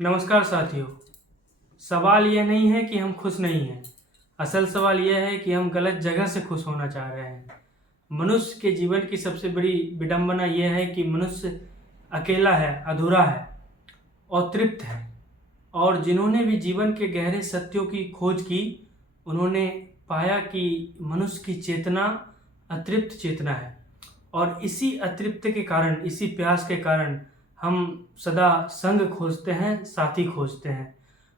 नमस्कार साथियों। सवाल यह नहीं है कि हम खुश नहीं हैं। असल सवाल यह है कि हम गलत जगह से खुश होना चाह रहे हैं। मनुष्य के जीवन की सबसे बड़ी विडंबना यह है कि मनुष्य अकेला है, अधूरा है और तृप्त है। और जिन्होंने भी जीवन के गहरे सत्यों की खोज की, उन्होंने पाया कि मनुष्य की चेतना अतृप्त चेतना है। और इसी अतृप्त के कारण, इसी प्यास के कारण हम सदा संग खोजते हैं, साथी खोजते हैं।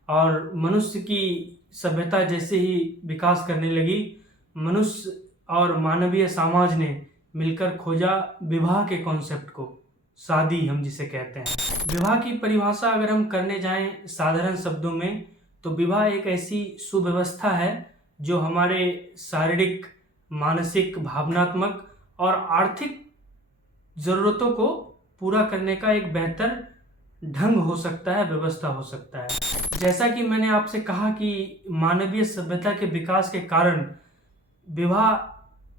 और मनुष्य की सभ्यता जैसे ही विकास करने लगी, मनुष्य और मानवीय समाज ने मिलकर खोजा विवाह के कॉन्सेप्ट को, शादी हम जिसे कहते हैं। विवाह की परिभाषा अगर हम करने जाएं साधारण शब्दों में, तो विवाह एक ऐसी सुव्यवस्था है जो हमारे शारीरिक, मानसिक, भावनात्मक और आर्थिक ज़रूरतों को पूरा करने का एक बेहतर ढंग हो सकता है, व्यवस्था हो सकता है। जैसा कि मैंने आपसे कहा कि मानवीय सभ्यता के विकास के कारण विवाह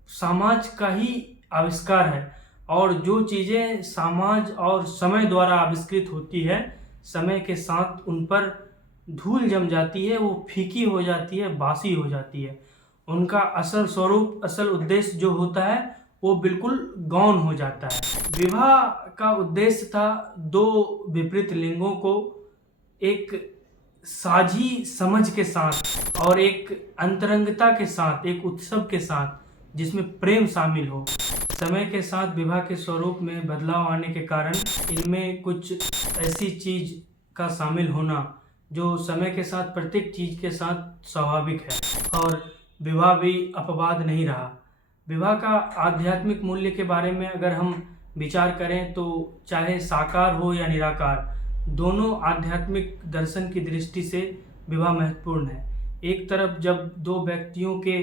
समाज का ही आविष्कार है। और जो चीज़ें समाज और समय द्वारा आविष्कृत होती है, समय के साथ उन पर धूल जम जाती है, वो फीकी हो जाती है, बासी हो जाती है। उनका असल स्वरूप, असल उद्देश्य जो होता है वो बिल्कुल गौण हो जाता है। विवाह का उद्देश्य था दो विपरीत लिंगों को एक साझी समझ के साथ और एक अंतरंगता के साथ, एक उत्सव के साथ जिसमें प्रेम शामिल हो। समय के साथ विवाह के स्वरूप में बदलाव आने के कारण इनमें कुछ ऐसी चीज़ का शामिल होना जो समय के साथ प्रत्येक चीज़ के साथ स्वाभाविक है, और विवाह भी अपवाद नहीं रहा। विवाह का आध्यात्मिक मूल्य के बारे में अगर हम विचार करें तो चाहे साकार हो या निराकार, दोनों आध्यात्मिक दर्शन की दृष्टि से विवाह महत्वपूर्ण है। एक तरफ जब दो व्यक्तियों के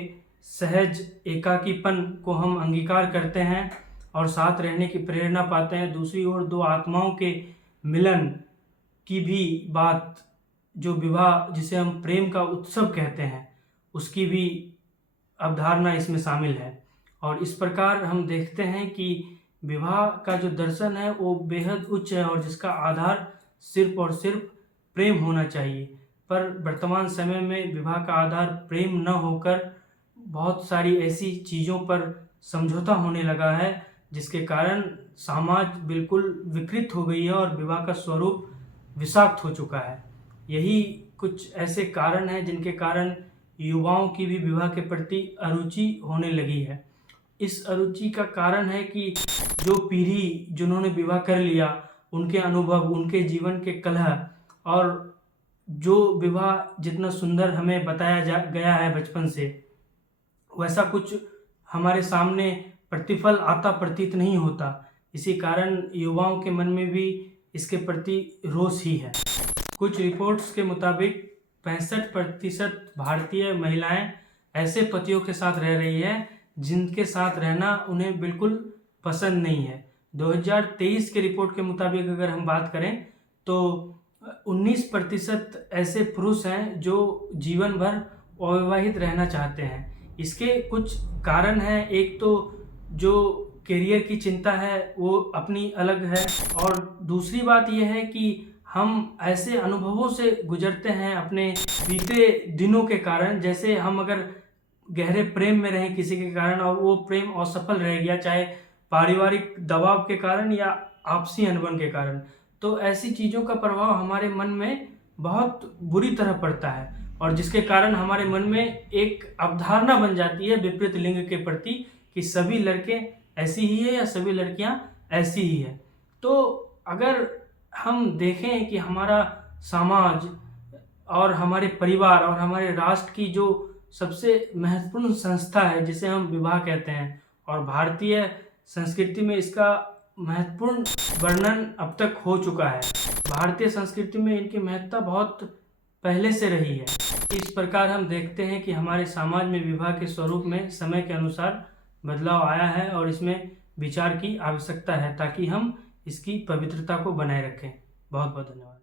सहज एकाकीपन को हम अंगीकार करते हैं और साथ रहने की प्रेरणा पाते हैं, दूसरी ओर दो आत्माओं के मिलन की भी बात, जो विवाह जिसे हम प्रेम का उत्सव कहते हैं, उसकी भी अवधारणा इसमें शामिल है। और इस प्रकार हम देखते हैं कि विवाह का जो दर्शन है वो बेहद उच्च है और जिसका आधार सिर्फ और सिर्फ प्रेम होना चाहिए। पर वर्तमान समय में विवाह का आधार प्रेम न होकर बहुत सारी ऐसी चीज़ों पर समझौता होने लगा है, जिसके कारण समाज बिल्कुल विकृत हो गई है और विवाह का स्वरूप विषाक्त हो चुका है। यही कुछ ऐसे कारण हैं जिनके कारण युवाओं की भी विवाह के प्रति अरुचि होने लगी है। इस अरुचि का कारण है कि जो पीढ़ी जिन्होंने विवाह कर लिया, उनके अनुभव, उनके जीवन के कलह, और जो विवाह जितना सुंदर हमें बताया गया है बचपन से, वैसा कुछ हमारे सामने प्रतिफल आता प्रतीत नहीं होता। इसी कारण युवाओं के मन में भी इसके प्रति रोष ही है। कुछ रिपोर्ट्स के मुताबिक 65% भारतीय महिलाएं ऐसे पतियों के साथ रह रही है जिनके साथ रहना उन्हें बिल्कुल पसंद नहीं है। 2023 के रिपोर्ट के मुताबिक अगर हम बात करें तो 19% ऐसे पुरुष हैं जो जीवन भर अविवाहित रहना चाहते हैं। इसके कुछ कारण हैं। एक तो जो करियर की चिंता है वो अपनी अलग है, और दूसरी बात यह है कि हम ऐसे अनुभवों से गुजरते हैं अपने बीते दिनों के कारण, जैसे हम अगर गहरे प्रेम में रहें किसी के कारण और वो प्रेम असफल रह गया, चाहे पारिवारिक दबाव के कारण या आपसी अनबन के कारण, तो ऐसी चीज़ों का प्रभाव हमारे मन में बहुत बुरी तरह पड़ता है, और जिसके कारण हमारे मन में एक अवधारणा बन जाती है विपरीत लिंग के प्रति कि सभी लड़के ऐसी ही है या सभी लड़कियां ऐसी ही है। तो अगर हम देखें कि हमारा समाज और हमारे परिवार और हमारे राष्ट्र की जो सबसे महत्वपूर्ण संस्था है जिसे हम विवाह कहते हैं, और भारतीय संस्कृति में इसका महत्वपूर्ण वर्णन अब तक हो चुका है। भारतीय संस्कृति में इनकी महत्ता बहुत पहले से रही है। इस प्रकार हम देखते हैं कि हमारे समाज में विवाह के स्वरूप में समय के अनुसार बदलाव आया है और इसमें विचार की आवश्यकता है ताकि हम इसकी पवित्रता को बनाए रखें। बहुत बहुत धन्यवाद।